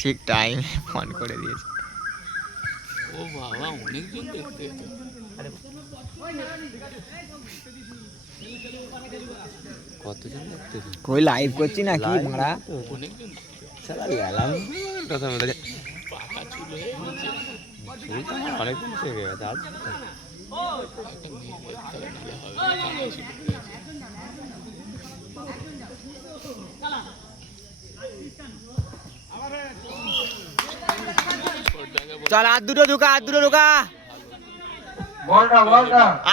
ঠিক টাইমে ফোন করে দিয়েছে। ও বাবা, অনেকজন দেখতে যেত। কতজন দেখতে? কই লাইভ করছি নাকি মারা? অনেকজন সারা গেলাম কথা বলে পাকা চুল হয়ে গেছে। চুল তো আমার অনেকদিন থেকে গেছে আজ। একটা মেয়ে তাহলে নালে হবে না, পাকা চুল হয়ে গেছে। চল আর দুটো ঢুকা, আর দুটো ঢুকা।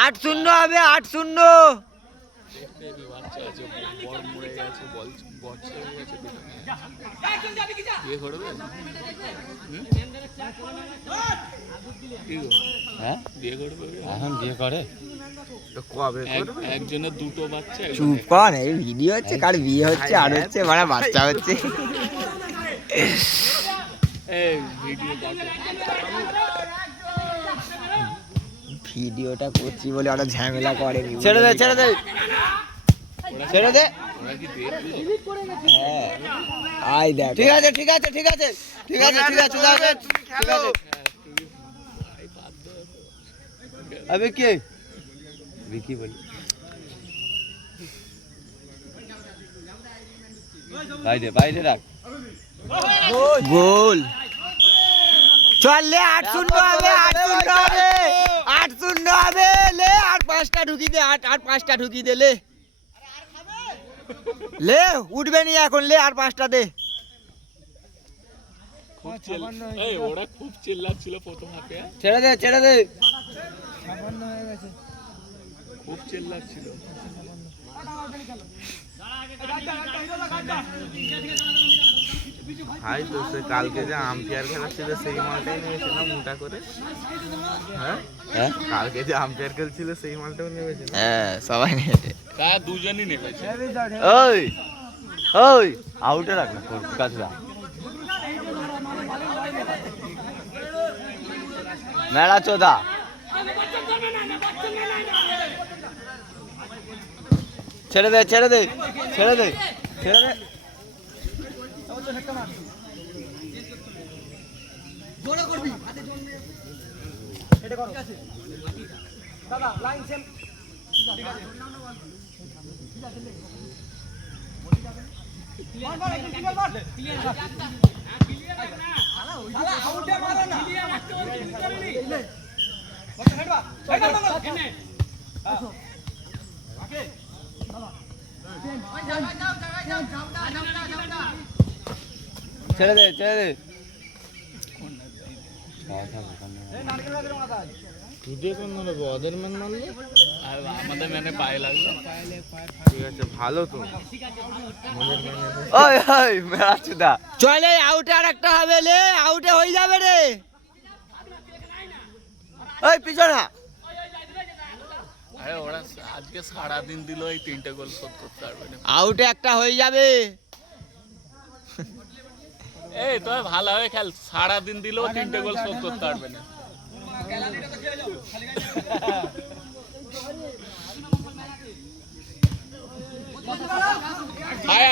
8-0 হবে, 8-0। দেখতে হেবি বাচ্চা আছে, বর মরে গেছে, বর ছেড়ে গেছে, দুটো মেয়ে। বিয়ে করবে? কি গো? হ্যাঁ বিয়ে করবে? এখন বিয়ে করে কবে করবে? একজনের দুটো বাচ্চা। চুপ কর, এই ভিডিও হচ্ছে, কার বিয়ে হচ্ছে আর হচ্ছে মানে বাচ্চা হচ্ছে। এই ভিডিও দেখো। ভিডিওটা করছি বলে ওরা ঝামেলা করে। ছেড়ে দে ছেড়ে দে ছেড়ে দে। ওরা কি দেখলো? হ্যাঁ আই দেখ, ঠিক আছে ঠিক আছে ঠিক আছে ঠিক আছে ঠিক আছে ঠিক আছে ঠিক আছে। अबे के विकी बोली বাইরে রাখ। গোল। চল লে, 8-0 হবে, 8-0 হবে, 8-0 হবে। লে আর 5টা ঢুকি দে, আর 5টা ঢুকি দে। লে লে উঠবে নি এখন, লে আর 5টা দে। এই ওরা খুব চিল্লাচ্ছিল প্রথম হাতে, ছেড়ে দে ছেড়ে দে। খুব চিল্লাচ্ছিল। ভাই তো সে কালকে যে আম্পায়ার খেলা ছিল সেই মালটাই নিয়েছিলাম মোটা করে। হ্যাঁ হ্যাঁ কালকে যে আম্পায়ার খেলছিল সেই মালটাও নেমেছিলাম। হ্যাঁ সবাই নেবে। তা দুজনই নেমেছে। ওই ওই আউটে রাখ না কাছে রাখ। মেলা চোদা ছেড়ে দে ছেড়ে দে ছেড়ে দে ছেড়ে দে। ছেড়ে দে ছেড়ে দে। ওদের ম্যান মারলো, আর আমাদের ম্যানে পায়ে লাগলো। ঠিক আছে ভালো তো। ওই ওই মেলা চোদা। চলে আউটে আর একটা হবে। লে আউটে হয়ে যাবে রে। ওই পিছনে আরে ওরা আজকে সারাদিন দিল, এই 3টে গোল শোধ করতে পারবে না। আউটে একটা হয়ে যাবে। এই তো ভালো হবে খেল, সারাদিন দিলেও 3টে গোল শোধ করতে পারবে না।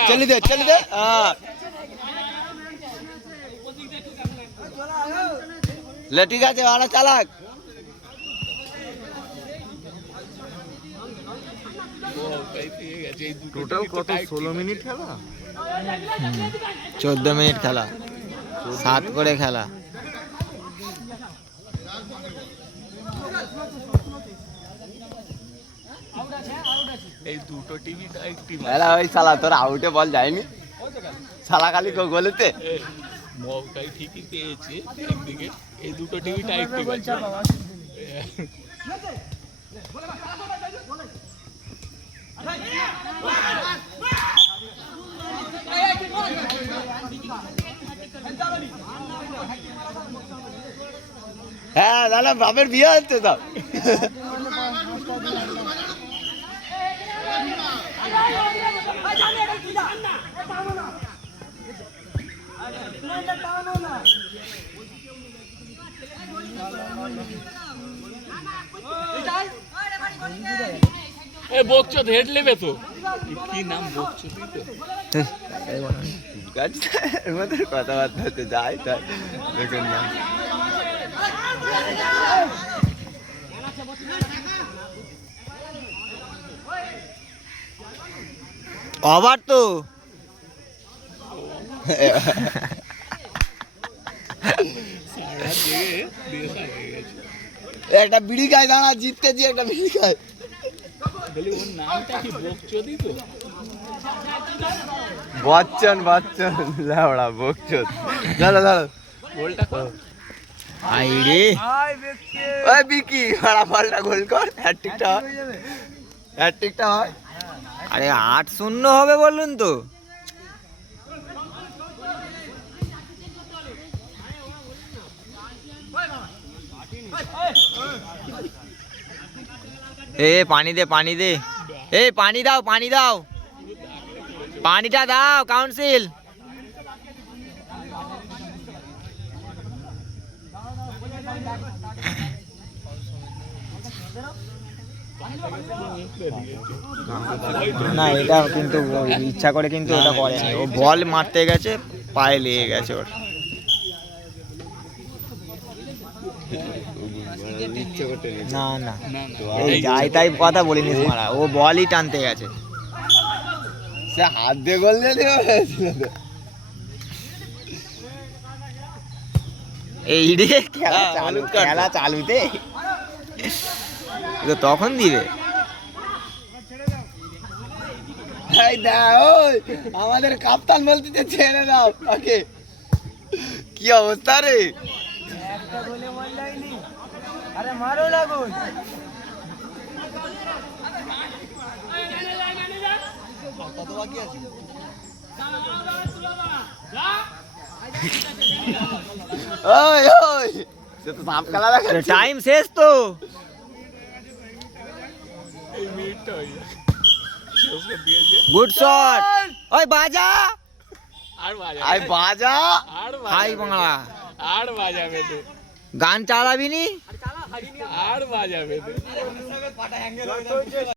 চলে দে চলে দে। লে ঠিক আছে ওরা চালাক। টোটাল কত 16 মিনিট খেলা? 14 মিনিট খেলা, 7 করে খেলা। এই দুটো টিভি এক টিম। মেলা ওই শালা তোর আউটে বল যায়নি শালা খালি গোলেতে। মগটাই ঠিকই পেয়েছে একদিকে, এই দুটো টিভি টাইট টিম আছে। হ্যাঁ দাদা বাপের বিয়ে হচ্ছে তো। এ বকচোদ হেড নেবে তো, কি নাম বকচোদ? এর মধ্যে কথাবার্তা হচ্ছে যাই তাই দেখুন না আবার তো সারা জেগে দেশ আগে গেছে। একটা বিড়ি খায় দাঁড়া জিততেছি একটা বিড়ি খায় বলি ওর নামটা কি বকচোদি তো? বচ্চন বচ্চন লাউড়া বকচোদ দাঁড়া দাঁড়া গোলটা কর। আই রে ওই বিকি মারা বলটা গোল কর হ্যাটট্রিকটা হ্যাটট্রিকটা হয় আরে 8-0 হবে বলুন তো। এ পানি দে পানি দে, এই পানি দাও পানি দাও, পানিটা দাও কাউন্সিল। না এটা কিন্তু ও ইচ্ছা করে কিন্তু ওটা করে না, ও বল মারতে গেছে পায়ে লেগে গেছে ওর। ইচ্ছে করতে নেই না না না না এই যাই তাই কথা বলিনিস মারা, ও বলই টানতে গেছে। সে হাত দিয়ে গোল দিয়ে দেওয়া হয়েছিল তো। এই রে খেলা হ্যাঁ, চালু, হলুদ কার্ড। খেলা চালুতে তো তখন দিবে। এই দাও ওই আমাদের কাপ্তান বলতে ছেড়ে দাও ওকে, কি অবস্থা রে। আরে মারো লাগুন। ওই ওই সে তো সাপ খেলা দেখাচ্ছে। টাইম শেষ তো। এই মিনিটটা হয়ে যায়। শেষ করে দিয়েছে। গুড শট, ওই বাজা আর বাজাবে। আই বাজা আর হাই বাজাবে। বাংলা, আর বাজাবে তো। গান চালাবি নি। আর বাজাবে তো।